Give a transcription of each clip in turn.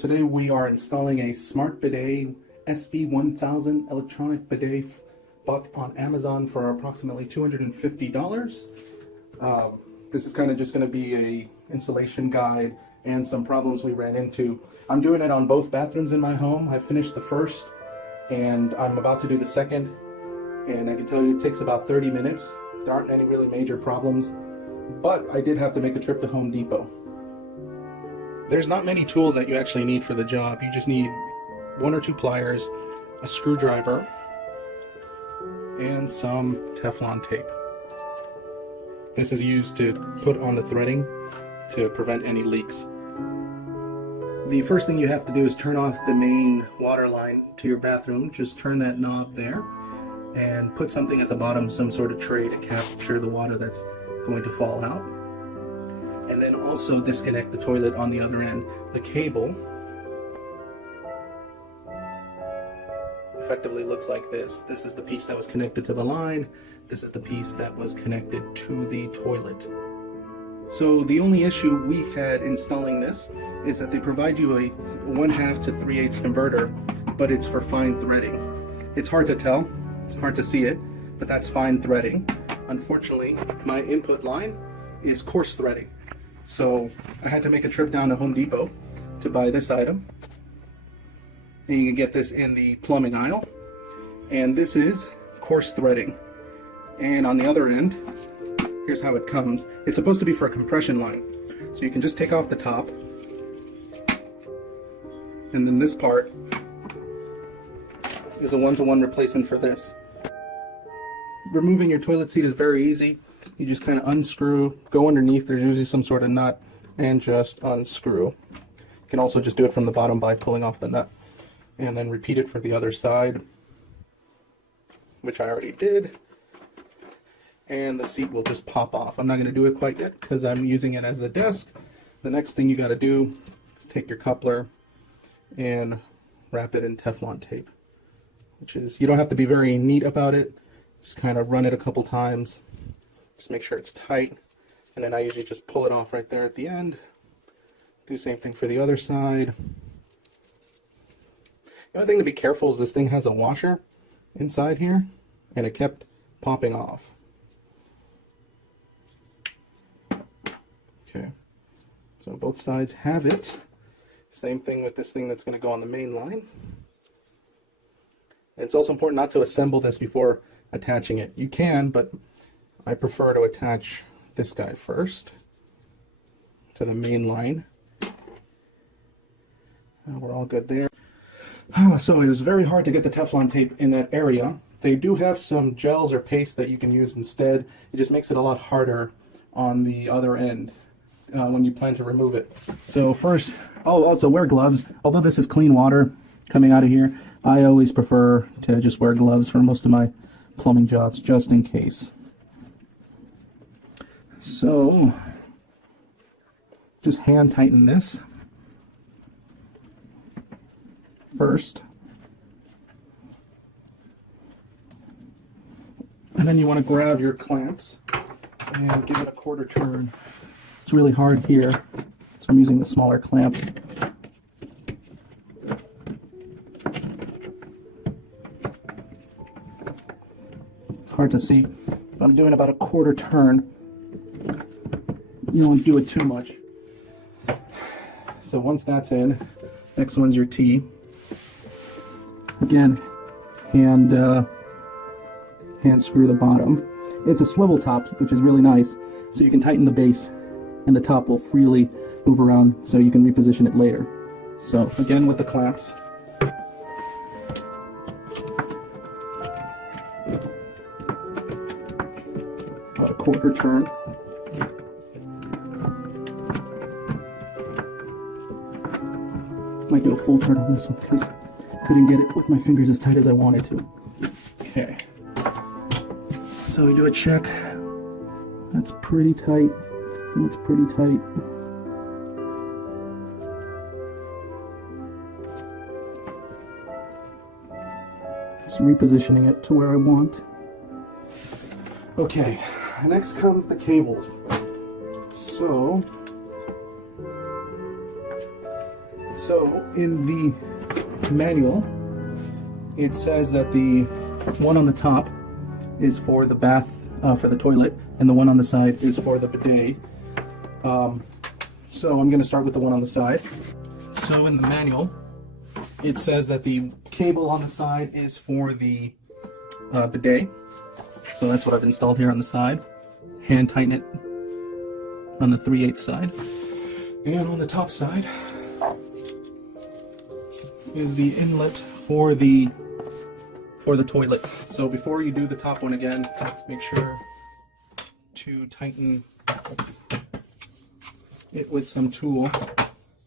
today we are installing a SmartBidet SB-1000 electronic bidet bought on Amazon for approximately $250. This is kind of just going to be a installation guide and some problems we ran into. I'm doing it on both bathrooms in my home. I finished the first and I'm about to do the second, and I can tell you it takes about 30 minutes. There aren't any really major problems, but I did have to make a trip to Home Depot. There's not many tools that you actually need for the job. You just need 1 or 2 pliers, a screwdriver, and some Teflon tape. This is used to put on the threading to prevent any leaks. The first thing you have to do is turn off the main water line to your bathroom. Just turn that knob there and put something at the bottom, some sort of tray to capture the water that's going to fall out. And then also disconnect the toilet on the other end. The cable effectively looks like this. This is the piece that was connected to the line. This is the piece that was connected to the toilet. So the only issue we had installing this is that they provide you a 1/2 to 3/8 converter, but it's for fine threading. It's hard to tell, it's hard to see it, but that's fine threading. Unfortunately, my input line is coarse threading. So I had to make a trip down to Home Depot to buy this item. And you can get this in the plumbing aisle. And this is coarse threading. And on the other end, here's how it comes. It's supposed to be for a compression line. So you can just take off the top. And then this part is a 1-to-1 replacement for this. Removing your toilet seat is very easy. You just kind of unscrew, go underneath, there's usually some sort of nut, and just unscrew. You can also just do it from the bottom by pulling off the nut, and then repeat it for the other side, which I already did. And the seat will just pop off. I'm not going to do it quite yet because I'm using it as a desk. The next thing you got to do is take your coupler and wrap it in Teflon tape, which is, you don't have to be very neat about it. Just kind of run it a couple times. Just make sure it's tight, and then I usually just pull it off right there at the end. Do the same thing for the other side. The only thing to be careful is this thing has a washer inside here, and it kept popping off. Okay, so both sides have it. Same thing with this thing that's going to go on the main line. And it's also important not to assemble this before attaching it. You can, but I prefer to attach this guy first to the main line. We're all good there. So it was very hard to get the Teflon tape in that area. They do have some gels or paste that you can use instead. It just makes it a lot harder on the other end when you plan to remove it. So first, also wear gloves. Although this is clean water coming out of here, I always prefer to just wear gloves for most of my plumbing jobs, just in case. So just hand tighten this first, and then you want to grab your clamps and give it a 1/4 turn. It's really hard here, so I'm using the smaller clamps. It's hard to see, but I'm doing about a 1/4 turn. You don't do it too much. So once that's in, next one's your T. Again, hand screw the bottom. It's a swivel top, which is really nice, so you can tighten the base, and the top will freely move around, so you can reposition it later. So again with the clamps. About a 1/4 turn. Might do a full turn on this one because I couldn't get it with my fingers as tight as I wanted to. Okay. So we do a check. That's pretty tight. That's pretty tight. Just repositioning it to where I want. Okay, next comes the cables. So in the manual, it says that the one on the top is for the bath, for the toilet, and the one on the side is for the bidet. So I'm going to start with the one on the side. So in the manual, it says that the cable on the side is for the bidet. So that's what I've installed here on the side. Hand tighten it on the 3/8 side. And on the top side is the inlet for the toilet. So before you do the top one again, make sure to tighten it with some tool.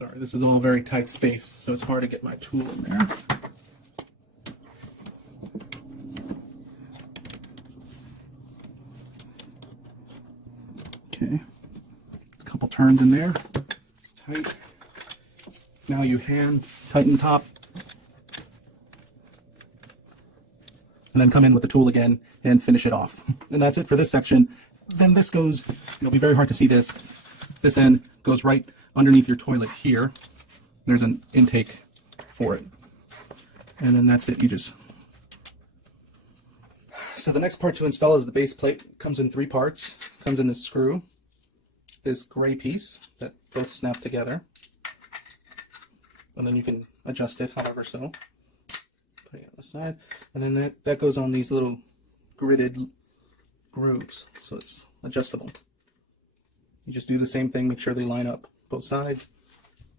Sorry, this is all very tight space, so it's hard to get my tool in there. Okay, a couple turns in there. It's tight. Now you hand tighten top, and then come in with the tool again and finish it off. And that's it for this section. Then this goes, it'll be very hard to see this. This end goes right underneath your toilet here. There's an intake for it. And then that's it, you just... So the next part to install is the base plate. It comes in 3 parts. It comes in this screw, this gray piece that both snap together. And then you can adjust it however so. Put it on the side. And then that goes on these little gridded grooves, so it's adjustable. You just do the same thing, make sure they line up both sides.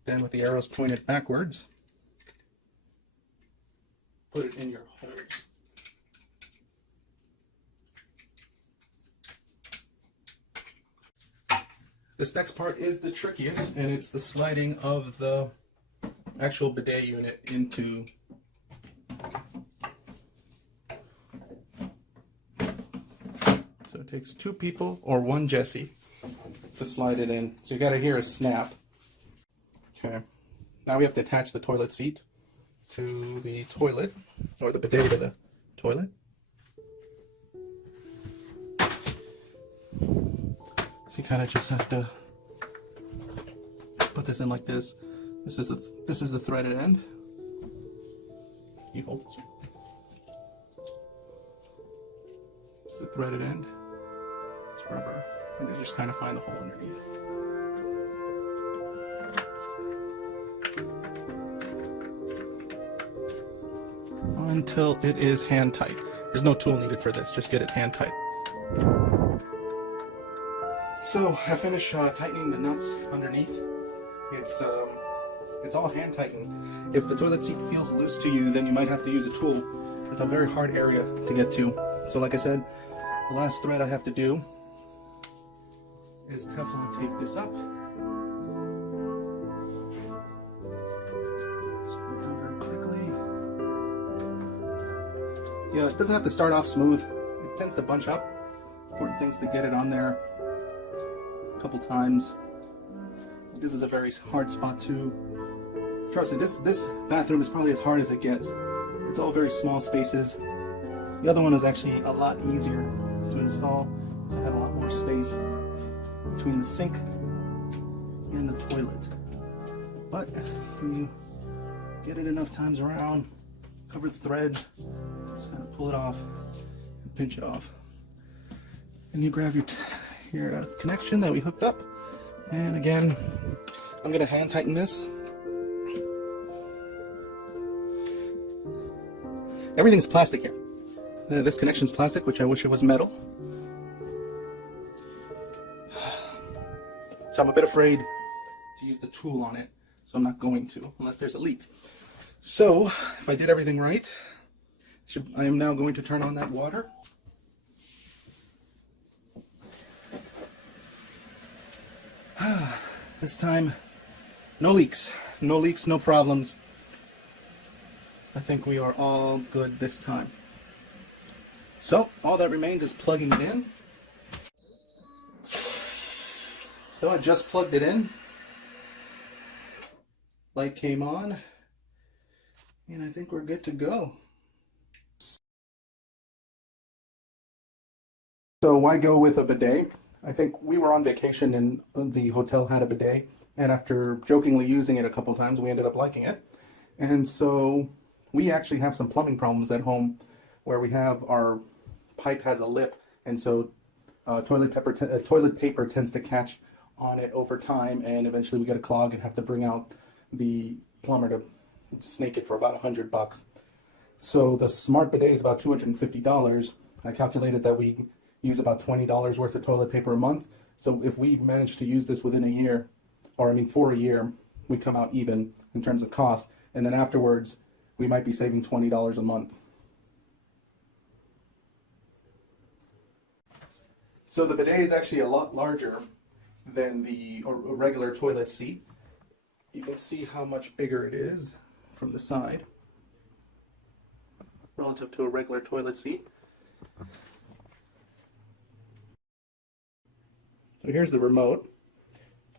Then with the arrows pointed backwards, put it in your hole. This next part is the trickiest, and it's the sliding of the actual bidet unit into so it takes 2 people or 1 Jesse to slide it in. So you gotta hear a snap. Okay, now we have to attach the toilet seat to the toilet, or the bidet to the toilet. So you kind of just have to put this in like this. This is the threaded end. You hold this. It's the threaded end. It's rubber, and you just kind of find the hole underneath. Until it is hand tight. There's no tool needed for this. Just get it hand tight. So I finished tightening the nuts underneath. It's all hand tightened. If the toilet seat feels loose to you, then you might have to use a tool. It's a very hard area to get to. So like I said, the last thread I have to do is Teflon tape this up. Very quickly. Yeah, it doesn't have to start off smooth. It tends to bunch up. Important things to get it on there a couple times. This is a very hard spot too. Trust me, this bathroom is probably as hard as it gets. It's all very small spaces. The other one is actually a lot easier to install. It's got a lot more space between the sink and the toilet. But when you get it enough times around, cover the threads, just kind of pull it off and pinch it off. And you grab your connection that we hooked up. And again, I'm going to hand tighten this. Everything's plastic here. This connection's plastic, which I wish it was metal. So I'm a bit afraid to use the tool on it, so I'm not going to, unless there's a leak. So, if I did everything right, I am now going to turn on that water. This time, no leaks. No leaks, no problems. I think we are all good this time. So, all that remains is plugging it in. So I just plugged it in. Light came on. And I think we're good to go. So why go with a bidet? I think we were on vacation and the hotel had a bidet. And after jokingly using it a couple times, we ended up liking it. And so we actually have some plumbing problems at home where we have our pipe has a lip, and so toilet paper tends to catch on it over time, and eventually we get a clog and have to bring out the plumber to snake it for about $100. So the SmartBidet is about $250. I calculated that we use about $20 worth of toilet paper a month. So if we manage to use this within a year, or I mean for a year, we come out even in terms of cost. And then afterwards, we might be saving $20 a month. So the bidet is actually a lot larger than the regular toilet seat. You can see how much bigger it is from the side relative to a regular toilet seat. So here's the remote.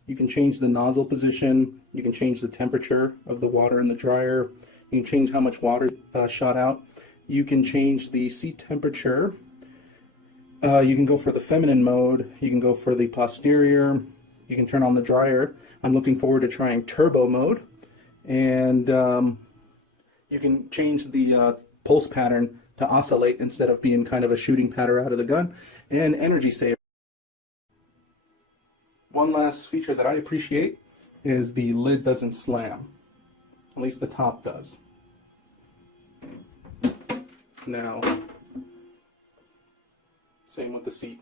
You can change the nozzle position, you can change the temperature of the water in the dryer, you can change how much water shot out, you can change the seat temperature, you can go for the feminine mode, you can go for the posterior, you can turn on the dryer. I'm looking forward to trying turbo mode, and you can change the pulse pattern to oscillate instead of being kind of a shooting pattern out of the gun, and energy saver. One last feature that I appreciate is the lid doesn't slam. At least the top does. Now, same with the seat.